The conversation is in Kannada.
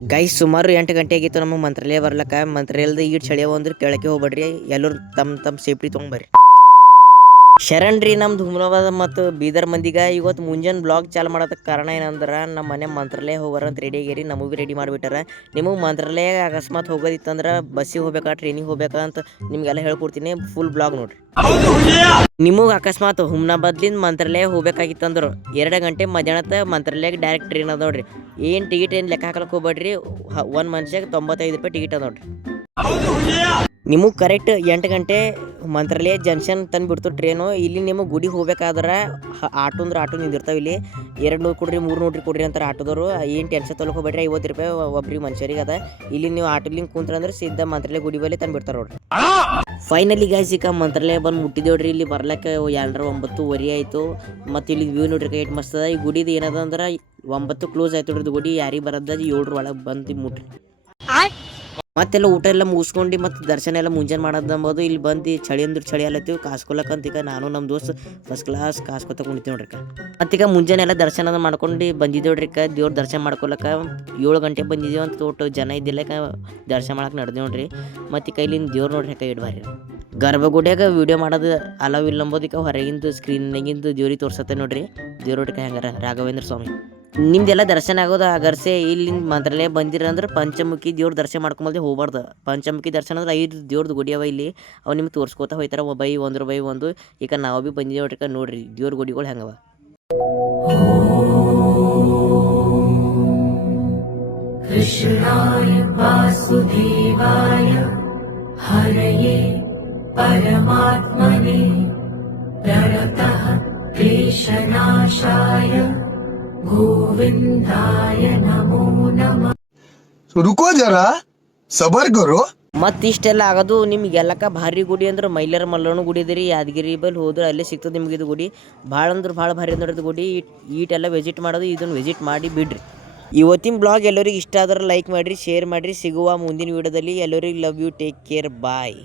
ಗೈಸ್ ಸುಮಾರು 8 ಗಂಟೆ ಆಗಿತ್ತು ನಮಗೆ ಮಂತ್ರಾಲಯ ಬರ್ಲಕ್ಕ. ಮಂತ್ರಾಲಯದ ಈಟ್ ಚಳಿಯವ ಅಂದ್ರೆ ಕೆಳಕ್ಕೆ ಹೋಗ್ಬೇಡ್ರಿ, ಎಲ್ಲರೂ ತಮ್ಮ ಸೇಫ್ಟಿ ತೊಗೊಂಬರ್ರಿ. ಶರಣ್ರಿ ನಮ್ದು ಹುಮನಾಬಾದ್ ಮತ್ತು ಬೀದರ್ ಮಂದಿಗ ಇವತ್ತು ಮುಂಜಾನೆ ಬ್ಲಾಗ್ ಚಾಲು ಮಾಡೋದಕ್ಕೆ ಕಾರಣ ಏನಂದ್ರೆ ನಮ್ಮ ಮನೆ ಮಂತ್ರಾಲಯ ಹೋಗೋರ ಅಂತ ರೆಡಿ ಆಗ್ಯಾರಿ. ನಮಗೆ ಭೀ ರೆಡಿ ಮಾಡಿಬಿಟ್ಟಾರ. ನಿಮಗೆ ಮಂತ್ರಾಲಯ ಅಕಸ್ಮಾತ್ ಹೋಗೋದಿತ್ತಂದ್ರೆ ಬಸ್ಸಿಗೆ ಹೋಗ್ಬೇಕಾ ಟ್ರೈನಿಗೆ ಹೋಗ್ಬೇಕಾ ಅಂತ ನಿಮಗೆಲ್ಲ ಹೇಳ್ಕೊಡ್ತೀನಿ. ಫುಲ್ ಬ್ಲಾಗ್ ನೋಡ್ರಿ. ನಿಮಗೆ ಅಕಸ್ಮಾತ್ ಹುಮ್ನಾಬಾದ್ಲಿಂದ ಮಂತ್ರಾಲಯ ಹೋಗ್ಬೇಕಾಗಿತ್ತಂದ್ರೆ 2 ಗಂಟೆ ಮಧ್ಯಾಹ್ನದ ಮಂತ್ರಾಲಯಕ್ಕೆ ಡೈರೆಕ್ಟ್ ಟ್ರೈನ್ ಅದ ನೋಡ್ರಿ. ಏನು ಟಿಕೆಟ್ ಏನು ಲೆಕ್ಕ ಹಾಕಕ್ಕೆ ಹೋಗ್ಬೇಡ್ರಿ. ಒಂದು ಮನುಷ್ಯಗೆ 95 ರೂಪಾಯಿ ಟಿಕೆಟ್ ಅದ ನೋಡ್ರಿ. ನಿಮಗೆ ಕರೆಕ್ಟ್ 8 ಗಂಟೆ ಮಂತ್ರಾಲಯ ಜಂಕ್ಷನ್ ತಂದು ಬಿಡ್ತು ಟ್ರೈನು. ಇಲ್ಲಿ ನಿಮಗೆ ಗುಡಿ ಹೋಗ್ಬೇಕಾದ್ರೆ ಆಟೋ ನಿಂದಿರ್ತಾವೆ. ಇಲ್ಲಿ 2 ನೂರು ಕೊಡ್ರಿ 3 ನೋಡ್ರಿ ಕೊಡ್ರಿ ಅಂತಾರೆ ಆಟೋದವರು. ಏನು ಟೆನ್ಷನ್ ತೊಗೊಳಕ್ಕೆ ಹೋಗ್ಬೇಡ್ರಿ. 50 ರೂಪಾಯಿ ಒಬ್ರಿಗೆ ಮನುಷ್ಯರಿಗೆ ಅದ. ಇಲ್ಲಿ ನೀವು ಆಟೋಲಿಂಗ್ ಕುಂತ್ರಂದ್ರೆ ಸಿದ್ಧ ಮಂತ್ರಾಲಯ ಗುಡಿ ಬಳಿ ತಂದು ಬಿಡ್ತಾರೆ ನೋಡ್ರಿ. ಫೈನಲಿ ಗೈಸ್ ಈಗ ಮಂತ್ರಾಲಯ ಬಂದು ಮುಟ್ಟಿದೇವ್ರಿ. ಇಲ್ಲಿ ಬರ್ಲಕ್ಕೆ 9:30 ಆಯಿತು. ಮತ್ತು ಇಲ್ಲಿ ವ್ಯೂ ನೋಡ್ರಿ ಏಟ್ ಮಸ್ತ್ ಅದ. ಈ ಗುಡಿದು ಏನದ ಅಂದ್ರೆ 9 ಕ್ಲೋಸ್ ಆಯ್ತು ನೋಡ್ರಿ ಗುಡಿ. ಯಾರಿಗೆ ಬರೋದ 7 ಒಳಗೆ ಬಂದು ಮುಟ್ರಿ. ಮತ್ತೆಲ್ಲ ಊಟ ಎಲ್ಲ ಮುಗಿಸ್ಕೊಂಡು ಮತ್ತು ದರ್ಶನ ಎಲ್ಲ ಮುಂಜಾನೆ ಮಾಡೋದು ಅಂಬೋದು. ಇಲ್ಲಿ ಬಂದು ಚಳಿ ಅಂದ್ರೆ ಚಳಿ ಅಲ್ಲತ್ತೀವಿ ಕಾಸ್ಕೊಲಕ್ಕಂತ ಈಗ ನಾನು ನಮ್ಮ ದೋಸ್ತ್ ಫಸ್ಟ್ ಕ್ಲಾಸ್ ಕಾಸ್ಕೊತ ಕುಣಿತೀವಿ ನೋಡ್ರಿ. ಮತ್ತೀಗ ಮುಂಜಾನೆ ಎಲ್ಲ ದರ್ಶನ ಮಾಡ್ಕೊಂಡು ಬಂದಿದ್ದೇವ್ರಿ. ದೇವ್ರ ದರ್ಶನ ಮಾಡ್ಕೊಳಕ್ಕೆ 7 ಗಂಟೆ ಬಂದಿದ್ದೀವಿ ಅಂತ ತೋಟ ಜನ ಇದ್ದಿಲ್ಲ ದರ್ಶನ ಮಾಡಕ್ಕೆ ನಡೆದೇವು ನೋಡ್ರಿ. ಮತ್ತು ಕೈಲಿಂದ ದೇವ್ರು ನೋಡ್ರಿ ಇಟ್ಟು ಬಾರಿ. ಗರ್ಭಗುಡಿಯಾಗ ವೀಡಿಯೋ ಮಾಡೋದು ಅಲವ್ ಇಲ್ಲ ಅಂಬೋದಕ್ಕೆ ಹೊರಗಿಂದು ಸ್ಕ್ರೀನ್ನಾಗಿಂದು ದೇವ್ರಿಗೆ ತೋರ್ಸತ್ತೆ ನೋಡ್ರಿ. ದೇವ್ರ ಹೆಂಗಾರ ರಾಘವೇಂದ್ರ ಸ್ವಾಮಿ ನಿಮ್ದೆಲ್ಲ ದರ್ಶನ ಆಗೋದು ಆಗರ್ಸೆ. ಇಲ್ಲಿ ಮಂತ್ರಾಲಯ ಬಂದಿರಂದ್ರೆ ಪಂಚಮುಖಿ ದೇವ್ರ ದರ್ಶನ ಮಾಡ್ಕೊಂಬಲ್ದೆ ಹೋಗ್ಬಾರ್ದು. ಪಂಚಮುಖಿ ದರ್ಶನ ಅಂದ್ರೆ 5 ದೇವ್ರದ್ದು ಗುಡಿ ಅವ ಇಲ್ಲಿ. ಅವು ನಿಮ್ಗೆ ತೋರಿಸ್ಕೋತಾ ಹೋಯ್ತಾರೆ ಬೈ ಒಂದು. ಈಗ ನಾವು ಭೀ ಬಂದಿದ್ದೇವೆ ನೋಡ್ರಿ. ನೋಡ್ರಿ ದೇವ್ರ ಗುಡಿಗಳು ಹೆಂಗವ. ಕೃಷ್ಣಾಯ ವಾಸುದೇವಾಯ ಹರಯೇ ಪರಮಾತ್ಮನೇ ಪ್ರಣತಃ ಕ್ಲೇಶನಾಶಾಯ ಗೋವಿಂದಾಯ ನಮೋ ನಮಃ. रुको जरा सबर करो. ಮತ್ತು ಇಷ್ಟೆಲ್ಲ ಆಗೋದು ನಿಮ್ಗೆಲ್ಲಕ್ಕ ಭಾರಿ ಗುಡಿ ಅಂದ್ರೆ ಮೈಲಾರ ಮಲ್ಲಣ್ಣ ಗುಡಿ ಇದೀರಿ. ಯಾದಗಿರಿ ಬಲ್ಲಿ ಹೋದ್ರೆ ಅಲ್ಲೇ ಸಿಗ್ತದೆ ನಿಮ್ಗೆ ಇದು ಗುಡಿ. ಭಾಳ ಅಂದ್ರೆ ಭಾಳ ಭಾರಿ ನೋಡ್ರಿ ಗುಡಿ. ಈಟೆಲ್ಲ ವಿಸಿಟ್ ಮಾಡೋದು ಇದನ್ನು ವಿಸಿಟ್ ಮಾಡಿ ಬಿಡ್ರಿ. ಇವತ್ತಿನ ಬ್ಲಾಗ್ ಎಲ್ಲರಿಗೆ ಇಷ್ಟ ಆದ್ರೆ ಲೈಕ್ ಮಾಡಿರಿ, ಶೇರ್ ಮಾಡಿರಿ. ಸಿಗುವ ಮುಂದಿನ ವೀಡಿಯೋದಲ್ಲಿ. ಎಲ್ಲರಿಗೂ love you, take care, bye.